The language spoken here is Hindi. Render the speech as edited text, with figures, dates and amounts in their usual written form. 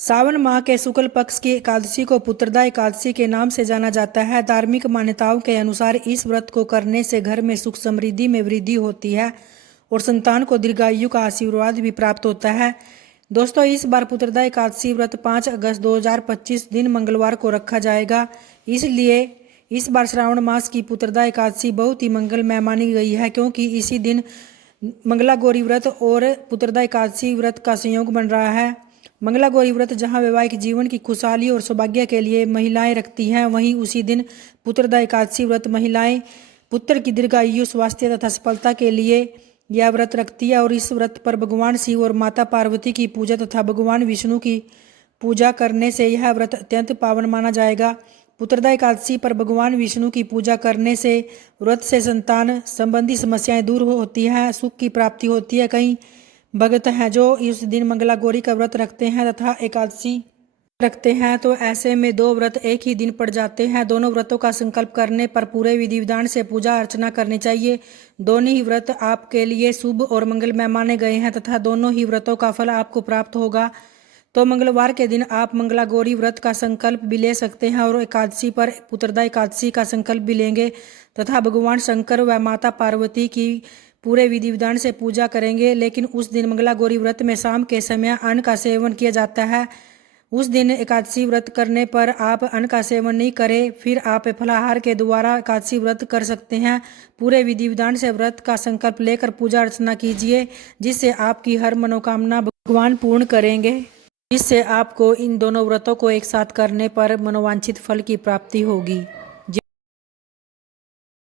सावन माह के शुक्ल पक्ष की एकादशी को पुत्रदा एकादशी के नाम से जाना जाता है। धार्मिक मान्यताओं के अनुसार इस व्रत को करने से घर में सुख समृद्धि में वृद्धि होती है और संतान को दीर्घायु का आशीर्वाद भी प्राप्त होता है। दोस्तों, इस बार पुत्रदा एकादशी व्रत 5 अगस्त 2025 दिन मंगलवार को रखा जाएगा। इसलिए इस बार श्रावण मास की पुत्रदा एकादशी बहुत ही मंगलमय मानी गई है, क्योंकि इसी दिन मंगला गौरी व्रत और पुत्रदा एकादशी व्रत का संयोग बन रहा है। मंगला गौरी व्रत जहां वैवाहिक जीवन की खुशहाली और सौभाग्य के लिए महिलाएं रखती हैं, वहीं उसी दिन पुत्रदा एकादशी व्रत महिलाएं पुत्र की दीर्घायु, स्वास्थ्य तथा सफलता के लिए यह व्रत रखती है। और इस व्रत पर भगवान शिव और माता पार्वती की पूजा तथा भगवान विष्णु की पूजा करने से यह व्रत अत्यंत पावन माना जाएगा। पुत्रदा एकादशी पर भगवान विष्णु की पूजा करने से व्रत से संतान संबंधी समस्याएं दूर होती हैं, सुख की प्राप्ति होती है। कई भक्त हैं जो इस दिन मंगला गौरी का व्रत रखते हैं तथा एकादशी रखते हैं, तो ऐसे में दो व्रत एक ही दिन पड़ जाते हैं। दोनों व्रतों का संकल्प करने पर पूरे विधि विधान से पूजा अर्चना करनी चाहिए। दोनों ही व्रत आपके लिए शुभ और मंगलमय माने गए हैं तथा दोनों ही व्रतों का फल आपको प्राप्त होगा। तो मंगलवार के दिन आप मंगला गौरी व्रत का संकल्प भी ले सकते हैं और एकादशी पर पुत्रदा एकादशी का संकल्प भी लेंगे तथा भगवान शंकर व माता पार्वती की पूरे विधि विधान से पूजा करेंगे। लेकिन उस दिन मंगला गौरी व्रत में शाम के समय अन्न का सेवन किया जाता है। उस दिन एकादशी व्रत करने पर आप अन्न का सेवन नहीं करें, फिर आप फलाहार के द्वारा एकादशी व्रत कर सकते हैं। पूरे विधि विधान से व्रत का संकल्प लेकर पूजा अर्चना कीजिए, जिससे आपकी हर मनोकामना भगवान पूर्ण करेंगे, जिससे आपको इन दोनों व्रतों को एक साथ करने पर मनोवांछित फल की प्राप्ति होगी।